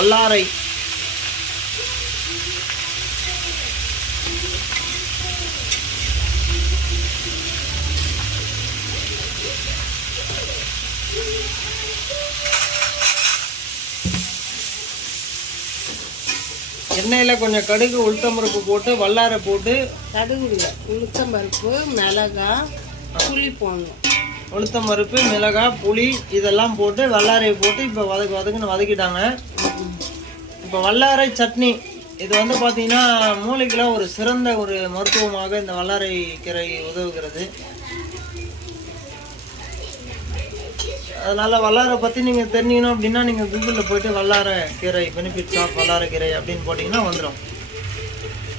வல்லாரை. எண்ணெயில் கொஞ்சம் கடுகு உளுத்தம்பருப்பு போட்டு வல்லாரை போட்டு. கடுகு இல்லை, உளுத்தம்பருப்பு மிளகாய் புளி போடணும். உளுத்தம்பருப்பு மிளகாய் புளி இதெல்லாம் போட்டு வல்லாரையை போட்டு இப்போ வதக்குன்னு வதக்கிட்டாங்க. இப்போ வல்லாரை சட்னி இது வந்து பார்த்தீங்கன்னா மூளைக்கெல்லாம் ஒரு சிறந்த ஒரு மருத்துவமாக இந்த வல்லாரை கீரை உதவுகிறது. அதனால் வல்லாரை பற்றி நீங்கள் தெரிஞ்சுக்கணும் அப்படின்னா நீங்கள் கூகுளில் போய்ட்டு வல்லாரை கீரை பெனிஃபிட்ஸ் ஆஃப் வல்லாரை கீரை அப்படின்னு போட்டிங்கன்னா வந்துடும்.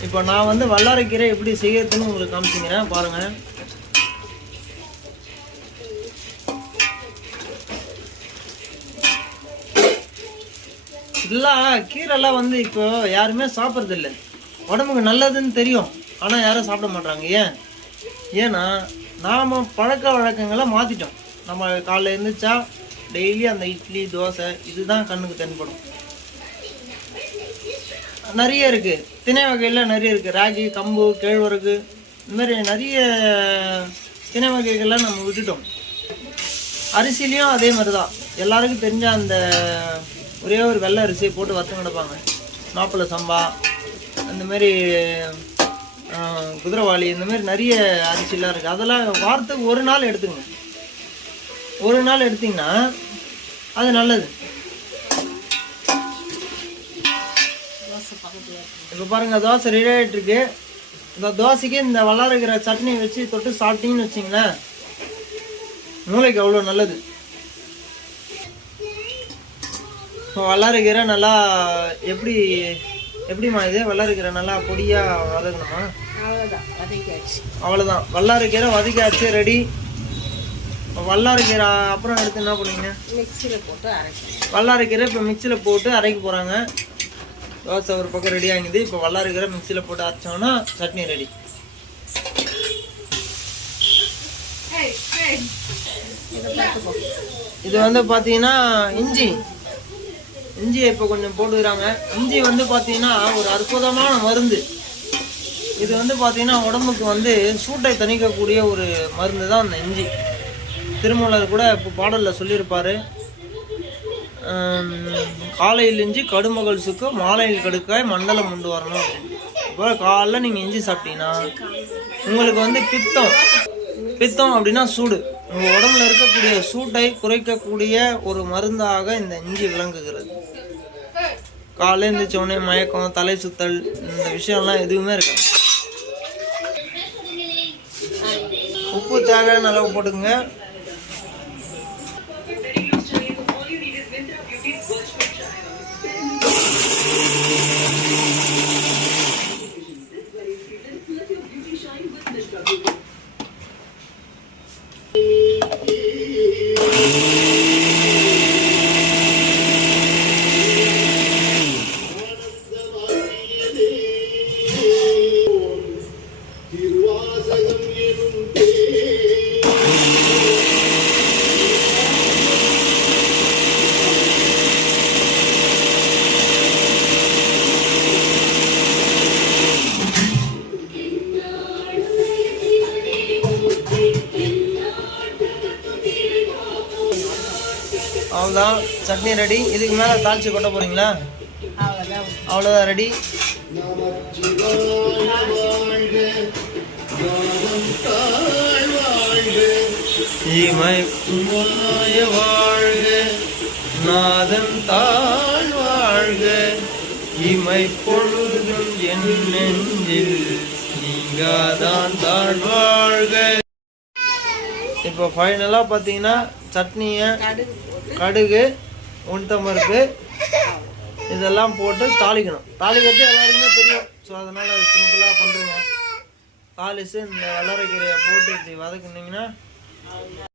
இப்போ நான் வந்து வல்லாரை கீரை எப்படி செய்யறதுன்னு உங்களுக்கு காமிச்சிக்கிறேன் பாருங்கள். இதெல்லாம் கீரைலாம் வந்து இப்போ யாருமே சாப்பிட்றதில்ல. உடம்புக்கு நல்லதுன்னு தெரியும், ஆனால் யாரும் சாப்பிட மாட்டாங்க. ஏன்னா நாம் பழக்க வழக்கங்களை மாற்றிட்டோம். நம்ம காலைல எழுந்திரிச்சா டெய்லி அந்த இட்லி தோசை இதுதான் கண்ணுக்கு தென்படும். நிறைய இருக்குது, திணை வகையில் நிறைய இருக்குது. ராகி, கம்பு, கேழ்வரகு இந்த மாதிரி நிறைய திணை வகைகள்லாம் நம்ம விட்டுட்டோம். அரிசிலையும் அதே மாதிரி தான். எல்லாருக்கும் தெரிஞ்ச அந்த ஒரே ஒரு வெள்ளை அரிசியை போட்டு வறுத்து கிடப்பாங்க. மாப்பிள்ளை சம்பா அந்தமாரி குதிரைவாளி இந்த மாதிரி நிறைய அரிசிலாம் இருக்குது. அதெல்லாம் வாரத்துக்கு ஒரு நாள் எடுத்துங்க. ஒரு நாள் எடுத்திங்கன்னா அது நல்லது. இப்போ பாருங்கள், தோசை ரெடி ஆகிட்டுருக்கு. இந்த தோசைக்கு இந்த வல்லாரைக்கிற சட்னி வச்சு தொட்டு சாப்பிட்டீங்கன்னு வச்சிங்களேன், மூளைக்கு அவ்வளோ நல்லது. இப்போ வல்லாரைக்கீரை நல்லா எப்படிமா இது வல்லாரைக்கீரை நல்லா பொடியாக வதக்கணுமா? அவ்வளோதான், வல்லாரைக்கீரை வதக்கியாச்சு, ரெடி. வல்லாரைக்கீரை அப்புறம் எடுத்து என்ன பண்ணுவீங்க? மிக்சியில் போட்டு அரைக்கணும். வல்லாரைக்கீரை இப்போ மிக்சியில் போட்டு அரைக்க போகிறாங்க. தோசை ஒரு பக்கம் ரெடி ஆகிடுது. இப்போ வல்லாரைக்கீரை மிக்சியில் போட்டு அரைச்சோன்னா சட்னி ரெடி. இது வந்து பார்த்தீங்கன்னா இஞ்சியை இப்போ கொஞ்சம் போட்டுக்கிறாங்க. இஞ்சி வந்து பார்த்தீங்கன்னா ஒரு அற்புதமான மருந்து. இது வந்து பார்த்தீங்கன்னா உடம்புக்கு வந்து சூட்டை தணிக்கக்கூடிய ஒரு மருந்து தான் அந்த இஞ்சி. திருமூலர் கூட இப்போ பாடலில் சொல்லியிருப்பார், காலையில் இஞ்சி கடுமகள் சுக்கு மாலையில் கடுக்காய் மண்டலம் உண்டு வரணும் அப்படின்னு. இப்போ காலைல நீங்கள் இஞ்சி சாப்பிட்டீங்கன்னா உங்களுக்கு வந்து பித்தம் அப்படின்னா சூடு, உங்கள் உடம்புல இருக்கக்கூடிய சூட்டை குறைக்கக்கூடிய ஒரு மருந்தாக இந்த இஞ்சி விளங்குகிறது. காலையில் இருந்துச்சோடனே மயக்கம், தலை சுத்தல் இந்த விஷயம்லாம் எதுவுமே இருக்காது. உப்பு தேவையான அளவு போட்டுக்கோங்க. அவ்வளோதான், சட்னி ரெடி. இதுக்கு மேலே தாளிச்சு கொட்ட போகிறீங்களா? அவ்வளோதான், ரெடி. நாதன் தாழ் வாழ்க, இமை பொழுதும் என் நெஞ்சில் நீங்காதான் தாழ் வாழ்க. இப்போ ஃபைனலாக பார்த்தீங்கன்னா சட்னியை கடுகு உளுத்தம்பருப்பு இதெல்லாம் போட்டு தாளிக்கணும். தாளிக்கிறது எல்லாருக்குமே தெரியும், ஸோ அதனால் அது சிம்பிளாக பண்ணுறேங்க. தாளிச்சு இந்த வல்லாரைக்கீரையை போட்டு இப்படி வதக்குனீங்கன்னா